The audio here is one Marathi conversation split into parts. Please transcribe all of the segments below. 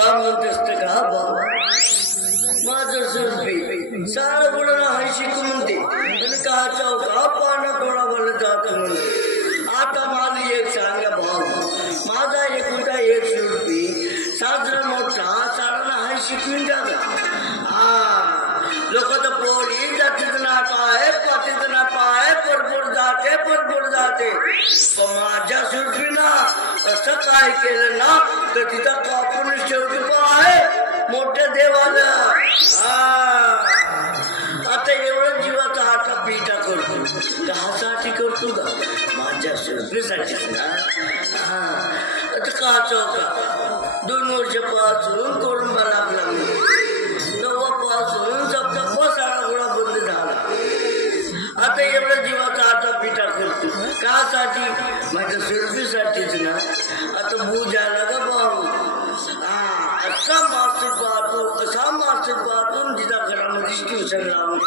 काम म्हणतेस का बाबा माझं सुरपी साळ बुडणं हाय शिकू म्हणते आणि का चौका पाना तोडावलं जात म्हणते आता माझी एक सांगा भाऊ माझा एकुलता एक सुरपी साजरा मोठा साळाना हाय शिकवून टाका लोक तर पोरी जातीचं नात आहे पातीचं नात आहे परपूर जाते पण माझ्या सुरपीना असं काय केलं ना तर तिथं कापून शेवटी आहे मोठ्या देवाला आता एवढं जीवाचा आटा पिटा करतो कशासाठी करतो का माझ्या सुरपीसाठी ना आता का चौका 2 वर्षापासून कोरोना लागला तेव्हापासून सबका बसाडा घोडा बंद झाला आता एवढं जीवाचा आटा पिटा करतो कासाठी माझ्या सुरपीसाठीच ना आता भू झाला का भाऊ असा मास्टर पाहतून तिचा घरामध्ये ट्युशन लावून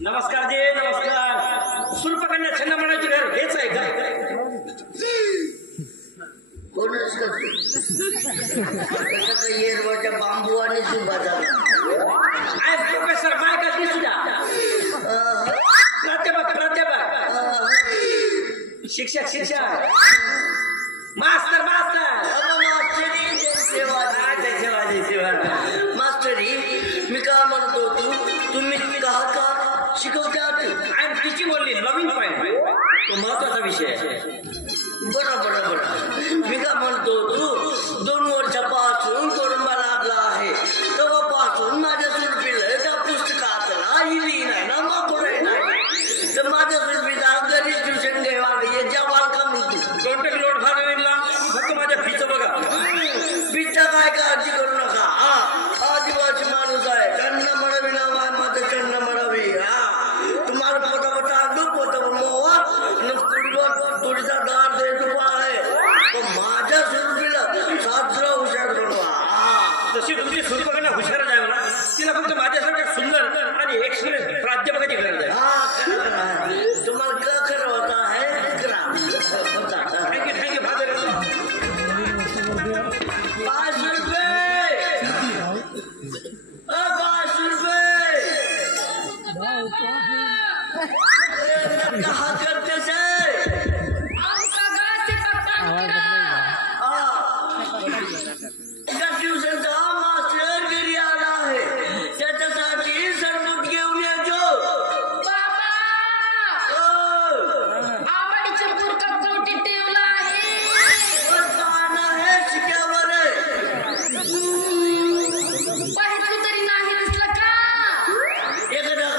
नमस्कार जी नमस्कार सुरपकन्या छंद म्हणायची घर हेच आहे का कोणच येरवच्या बांबू आणि सुभा झाला प्रोफेसर मायका दिसला प्राध्यापक शिक्षक मास्तर मास्टरी मी का म्हणतो तुम्ही का शिकवत्या आणि तिची बोलली नवीन पॉइंट तो महत्वाचा विषय आहे बरोबर मी का म्हणतो 2 वर्षापासून कोरोना लागला आहे तेव्हापासून माझ्या सुरपीला त्या पुस्तकातला हिली नाही ना मागोराय नाही तर माझ्या सुरपीचा घरीच ट्युशन घ्यावा याच्या बालका म्हणतो कोणतं लोट फार निघला फक्त माझ्या फीचं बघा फीचा काय काळजी करू नका आदिवासी माणूस आहे चन्न मरावी नाव आहे माझं चन्न मरावी तुम्हाला पोटा पोटा मोवा थोडीचा दार देतो आहे माझ्या सुरपीला साजरा हुशार बनवा तशी तुमची सुरपकन्या हुशार आहे मला तिला फक्त माझ्यासारख्या सुंदर आणि एक्सपिरियन्स प्राध्यापकाची गरज आहे तुम्हाला का खरं होता आहे थँक्यू फादर 5 रुपये 5 रुपये कहा करते से ट्युशनचा मास्टर घरी आला आहे त्याच्यासाठी सरबत घेऊन येतो शिक्यावर एखाद्या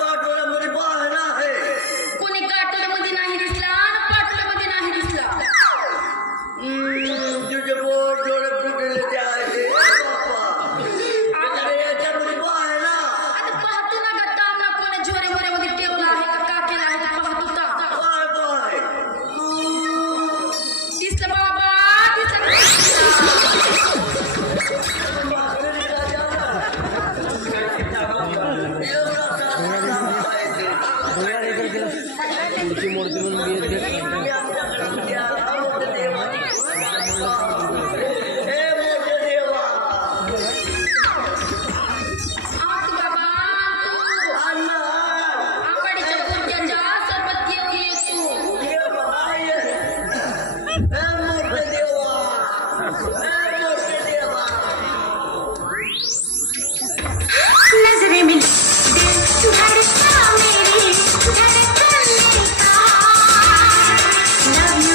पाठोळ्यामध्ये पाहणं आहे कोणी काटोऱ्यामध्ये नाही दिसला पाटोळ्यामध्ये नाही दिसला तुझे बोट डोळे फुटले ते आहे याच्यामध्ये पाहणं आता पाहतो ना का तांबडा कोणी झोरे मोऱ्यामध्ये टेवला आहे का काकेला आहे का पाहतो का पाय दिसलं बाबा नजरे मिली धड़का मेरी धड़कने का लव यू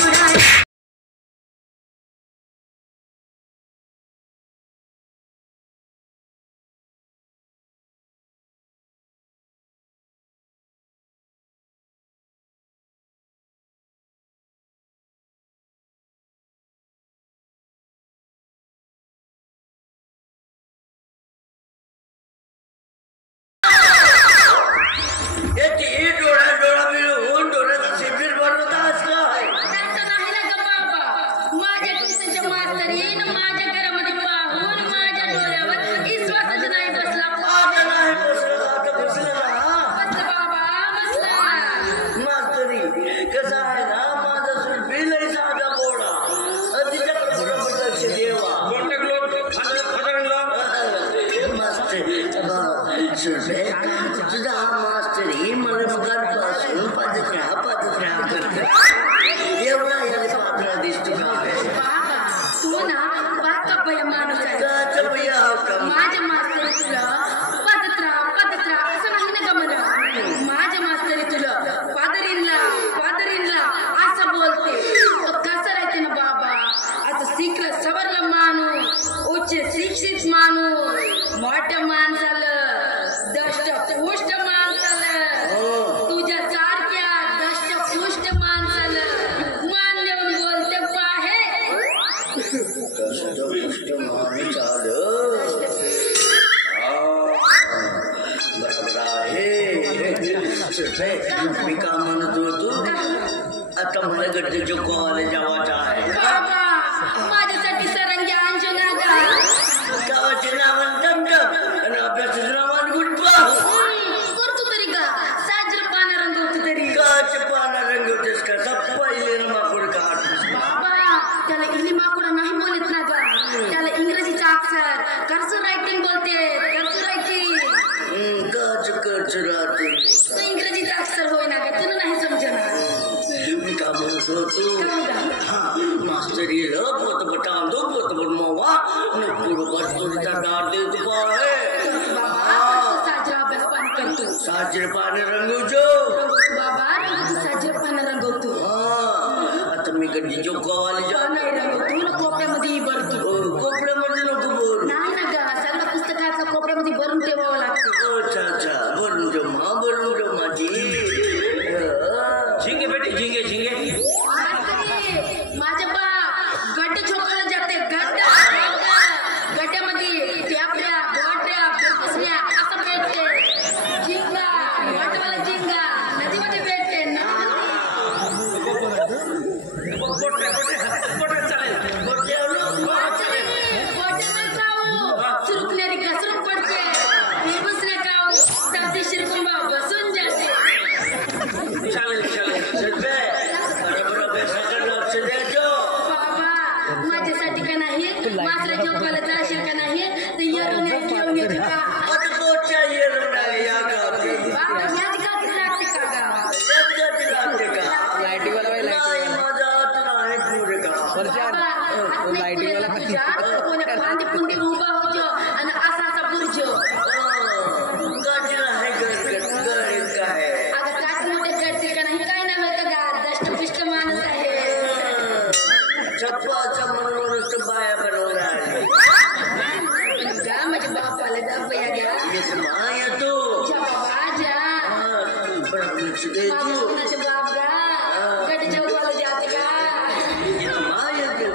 वाले जावाचा आहे बाबा माझ्यासाठी सरंगी आणજો ना गा गावाचे नावान टमटम आणि अभ्यासाचं नावान गुटपा करतो तरी का साजर पाना रंगवतो तरी गावाचे पाना रंगवतेस का पहिले माकूड काढ बाबा त्याला इली माकुडा नाही बोलत ना गा त्याला इंग्रजीचा अक्षर कर्सर रायटिंग बोलते कर्सर रायटिंग कच राहते तो इंग्रजीचा अक्षर होय ना गा तुला नाही समजणार मी का म्हणतो तू काय गा हा मास्तर येलं पोतपट आणतो पोतपट मोवा नकुड बसतोचा दाट देत पाहे बाबा साजरा अभ्यास पाणी करतो साजरे पाने रंगवજો बाबा रंगवतो साजरा पाना रंगवतो आता मी कधी जोकावाले जा नाही रंगवतो ना कोपऱ्यामध्ये भरतो कोपड्यामध्ये नको बोल नाही ना गा सगळं पुस्तकाचा कोपऱ्यामध्ये भरून ठेवावं लागतं अच्छा भरून जो माझी झिंगे बेटे झिंगे झिंगे माझ्या बाप गड्ड झोकायला जाते गड्ड्यामध्ये टॅपऱ्या गोट्या बेपसल्या असं भेटते झिंगा वाटवाला झिंगा नदीमध्ये भेटते ना गोट्या चालेल गोट्यावर खाऊ सुरुकणारी घसरून पडते बेपसल्या खाऊ साधी शिरकुंबा बसून जाते बाबा माझ्यासाठी का नाही मात्र झोपायला जाशील का नाही तर येऊन घेऊन घेतो का बाबा याच गाठी लागते का गावा कोण्या फांदी पुंडी उभा होतो आणि असा असा बुरजो अगं काट मोठे करतील का नाही काय नाही होतं गा दष्टपुष्ट माणूस आहे चप्पाचा म्हणूनच बाया बनवला गा माझ्या बापाला दाबया घ्या माया तू जा बाबा जा लक्ष दे तू कुणाचे बाप गा गट जेववाला जाते का माया तू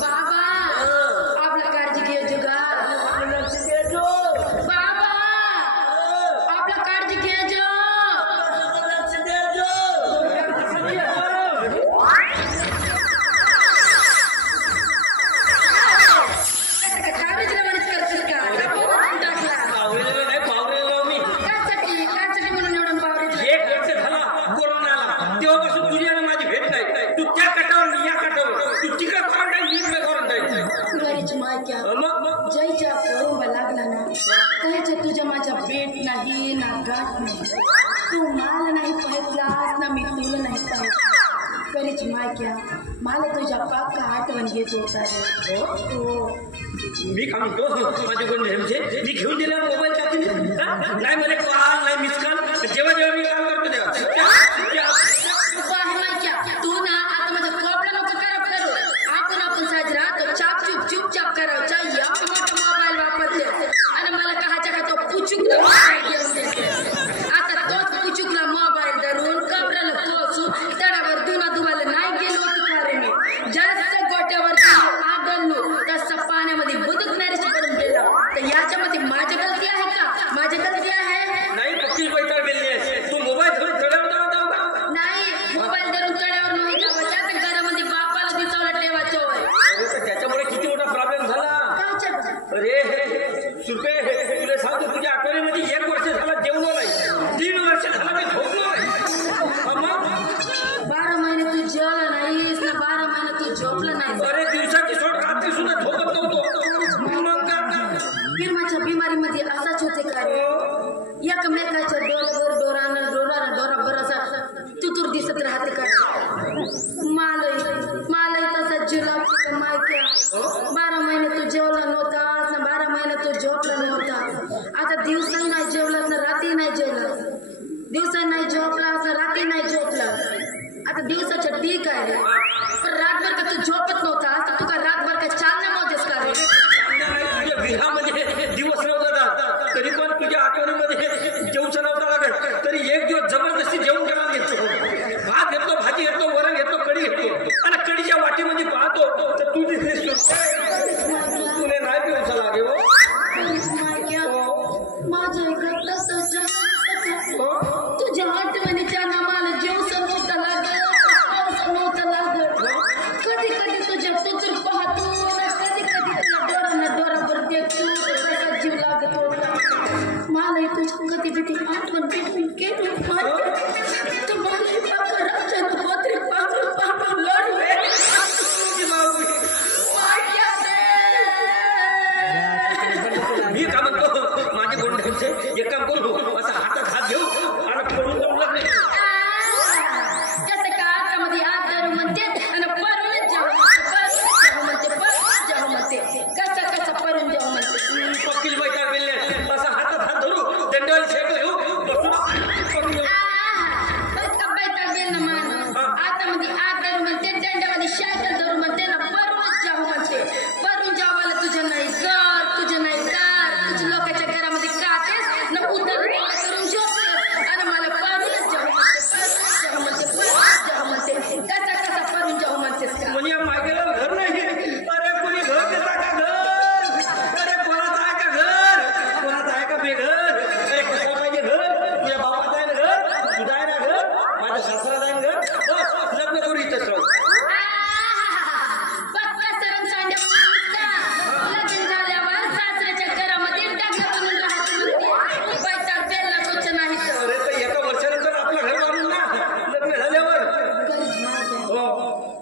बाबा आपला काळजी घ्यायचो गा लक्ष दे तू बाबा आपला काळजी घ्यायचो लक्ष दे तू काळजीला म्हणत करतोस का टाकला पावरेला नाही पावरेला मी कासाठी म्हणून एवढं पावरीतलं एक वर्ष झाला कोरोनाला तेव्हापासून तुझी आणि माझी भेट नाही तू त्या कटावर मी या कटावर तू तिकडे क्वारंटाईन मी इकडे क्वारंटाईन कुणाची मायक्या मग जयच्या पोरुंबा लागला ना त्याच्या तुझ्या माझ्या भेट नाही ना गाठ नाही तू मला नाही पाहितलास ना मी तुला नाही पाहित करीची मायक्या मला तुझ्या पाका आठवण येत होता रे हो मी काय म्हणतो माझ्याकडून नेमचे मी घेऊन दिला मोबाईल टाकून नाही मला कॉल नाही मिस कॉल जेव्हा जेव्हा मी काम करतो तेव्हा आहे मायक्या तू ना आता माझ्या कॉपला नको करू आपण साजरा तो चुपचाप करायचा या मोठा मोबाईल वापरते आणि मला काहाच्या का तो पुचुकला मोबाईल घेऊन देते आता तोच पुचुकला मोबाईल धरून कपड्याला पोचू तडावर दुना दुवाला नाही गेलो होती का रे मी जास्त गोट्यावर आदळलो तसं पाण्यामध्ये बुदकणारीच करून गेला तर याच्यामध्ये माझी गलती आहे का माझी गलती आहे नाही पक्की पैसा मिळली तू मोबाईल धरून चढवता नाही मोबाईल धरून तळ्यावर नाही जावायचा तर घरामध्ये बापाला दिसावला ठेवायचं होय त्याच्यामुळे किती मोठा प्रॉब्लेम झाला कायच्या अरे सुपे तुला सांगतो तुझ्या आठवणीमध्ये 1 वर्ष झाला जेवलो नाही 3 वर्ष झाला मी झोपलो नाही मग 12 महिने तू जेवला नाहीस ना 12 महिने तू झोपला नाही अरे दिवसाची सोड रात्री सुद्धा झोपत नव्हतो मग फिरमाच्या बिमारीमध्ये असाच होते का रे एकमेकाच्या डोरावर डोरा बरासा तुतूर दिसत राहते का मालही तसा जुलाब मायक्या 12 महिने तू जेवला नव्हतास ना 12 महिने तू झोपला नव्हता आता दिवसाही नाही जेवलास ना रात्री नाही जेवलास दिवसा नाही झोपलास ना रात्री नाही झोपलास आता दिवसाच्या ठीक आहे रे पण रातभर का तू झोपत नव्हतास तर तू का रातभर का चालण्या नव्हतेस का रे तुझ्या विहामध्ये दिवस नव्हता जात तरी पण तुझ्या आठवणीमध्ये जेवचं नव्हतं लागत तरी एक दिवस जबरदस्ती जेवण करायला घेतो भात घेतो भाजी घेतो वरण घेतो कढी घेतो आणि कढीच्या वाटीमध्ये पाहतो तर तू दिसतेस तुला नाही दिवसा लागे माझ्या इकडं तसंच तुझ्या आठवणीच्या नामाला जेवसं नव्हतं लागत पाऊस नव्हतं लागत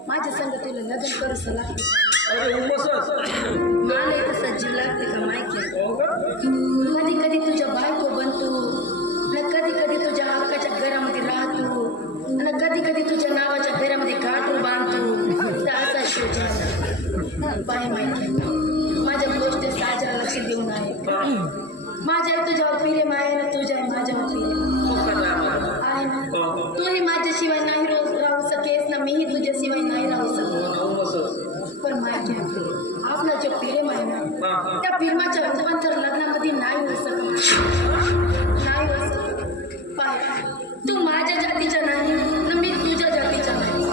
माझ्या संग तुला लग्न करू सला अरे उमसच. मला तसा जीव लागते का माहिती हो का? कधी कधी तुझ्या बायको बनतो न कधी कधी तुझ्या हक्काच्या घरामध्ये राहतो आणि कधी कधी तुझ्या नावाच्या घरामध्ये गाठू बांधतो तर असा शिव झाला बाय माहिती माझ्या गोष्टी साजरा लक्ष देऊन आहे माझ्या तुझ्यावर प्रेम आहे ना तुझ्या माझ्यावर प्रेम आहे ना तूही माझ्याशिवाय नाही राहू सकेस ना मीही तुझ्याशिवाय नाही राहू सकेस पण माहिती आपला जो प्रेम आहे ना त्या प्रेमाच्या रूपांतर लग्नामध्ये नाही होऊ शकत नाही होऊ शकत पाय तू माझ्या जातीचा नाही ना मी तुझ्या जातीचा नाही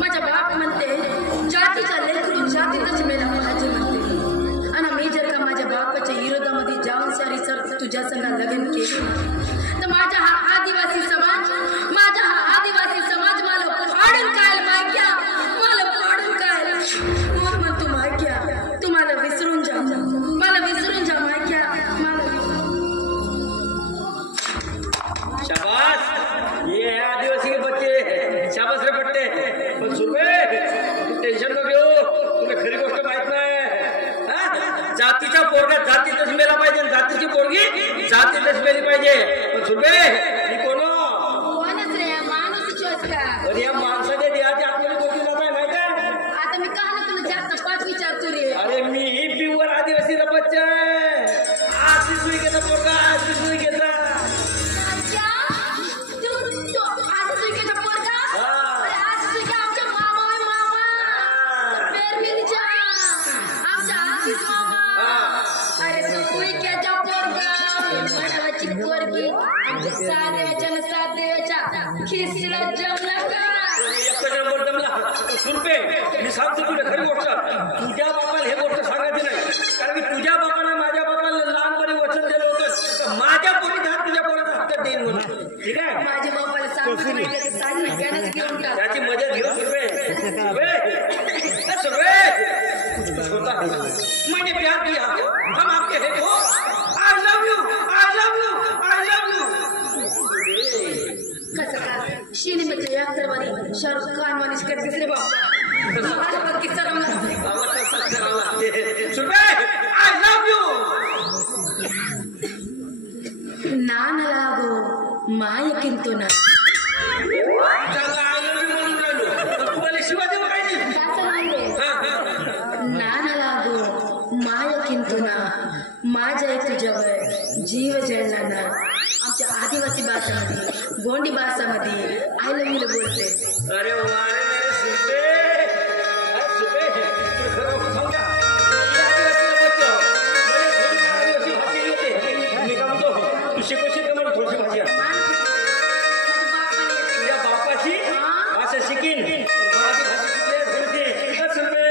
माझा बाप म्हणते जातीचा लेकरू जातीतच मेला पाहिजे म्हणते आणि मी जर का माझ्या बापाच्या विरोधामध्ये जाऊन सारी सर तुझ्या संग लग्न केलं तर माझा हा आदिवासी समाज मला फाडून कायल मायक्या मला फाडून कायल मग म्हणतो मायक्या तुम्हाला विसरून जा मला विसरून जा मायक्या मला शाबाश. ये है आदिवासी के बच्चे. शाबास रे पट्टे. पण सुरवे टेन्शन नको घेऊ. तुला खरी गोष्ट माहित नाही. हा? जातीचा पोरगा जातीतच मेला पाहिजे आणि जातीची पोरगी जातीतच मेली पाहिजे. पण सुरवे मी कोण? कोणच रे माणूस चोच का अरे या माणसाच्या देहाची आपल्याला गोष्टी जात आहे माहित आहे. आता मी का ना तुला जास्त पाच विचारतो रे अरे मी ही प्युअर आदिवासी रा बच्चा आहे. आज सुई घेता पोरगा आज सुई घेता. क्या? तू आज तुझ्या पोरगा अरे आज तुझ्या आमच्या मामा आहे मामा पेरमिनच्या आमच्या आशीष मामा अरे तू उईक्याच्या पोरगा मनावाची पोरगी आमच्या साध्याच्या खिसला जमला का एकटा नंबर जमला. सुरपे मी सांगतो तुला खरी गोष्ट. तुझ्या बापाला हे गोष्ट सांगायची नाही कारण की तुझ्या बापाला माझ्या बापाला लहानपणी वचन दिलं होतं तर माझ्या पोरीत हात तुझ्या पोराचा हक्क देईन म्हणून. ठीक आहे माझ्या बापाला सांगतो नाही तर साडी घेऊन टाक त्याची मजा घेऊ सुरपे. सुरपे कुछ होता है. मैंने प्यार किया हम आपके हैं हो. I love you I love you I love you. कसं का सिनेमाच्या ऍक्टरवाणी शाहरुख खान वाणीच करतेस रे बाबा माझ्या पक्की सरम सुरपे आई लव यू. ನಾನಲಾಗೋ ಮಾಯಕ್ಕಿಂತು ನಾ तुम्हाला शिवाजी बघायची. ನಾನಲಾಗೋ मायकिंतु ना माझ्या तुझ्यावर जीव जळला ना आमच्या आदिवासी भाषामध्ये गोंडी भाषामध्ये आय लव्ह यू बोलते. अरे वा रे मेरे सुरपे. अरे सुरपे तुला खरं गोष्ट सांगू का? मी आदिवासीला बघतो. मला थोडी आदिवासी भाषा येते. मी काय म्हणतो तू शिकवशील का मला थोडीशी भाषा? तुझ्या बापाची भाषा शिकीन. माझी भाषा शिकली थोडीशी. सुरपे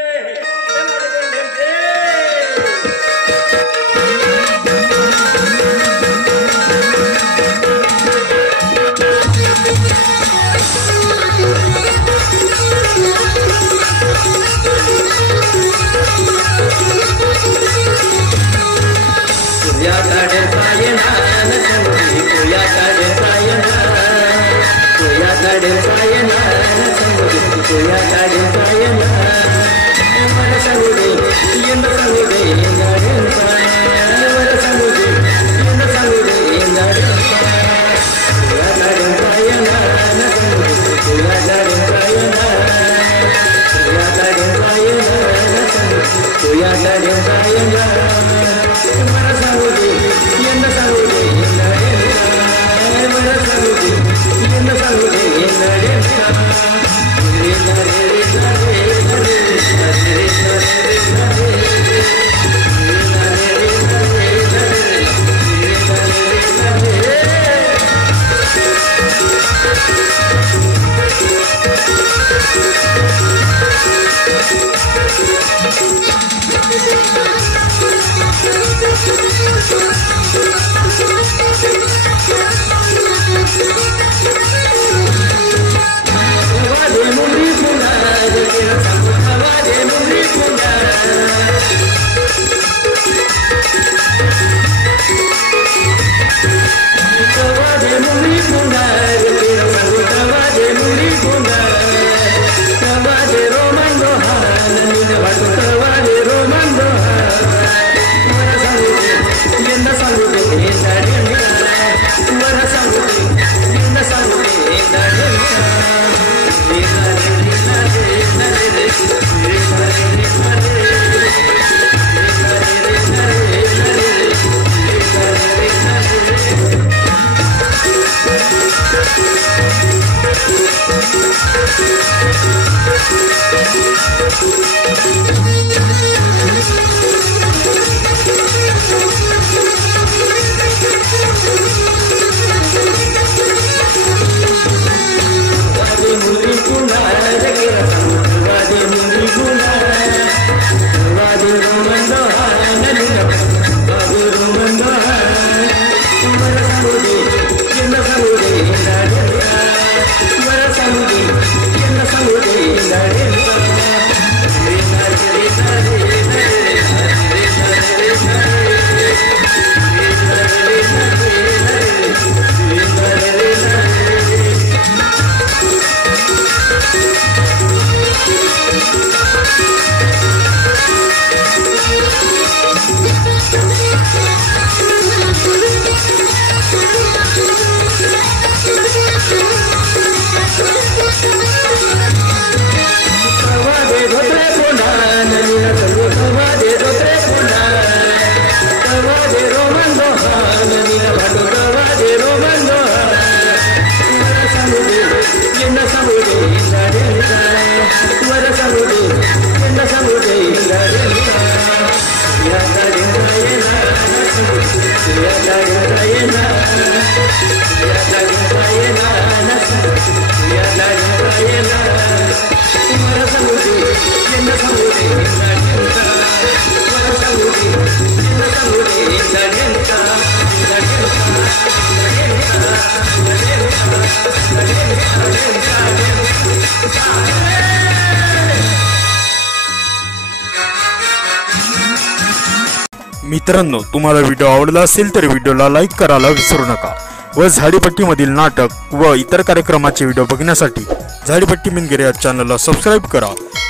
मित्रांनो, तुम्हाला व्हिडिओ आवडला असेल तर व्हिडिओला लाईक करायला विसरू नका व झाडीपट्टीमधील नाटक व इतर कार्यक्रमाचे व्हिडिओ बघण्यासाठी झाडीपट्टी मिनगिरे या चॅनलला सबस्क्राईब करा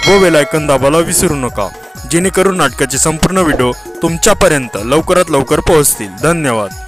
व बेल आयकॉन दाबायला विसरू नका, जेणेकरून नाटकाचे संपूर्ण व्हिडिओ तुमच्यापर्यंत लवकरात लवकर पोहोचतील. धन्यवाद.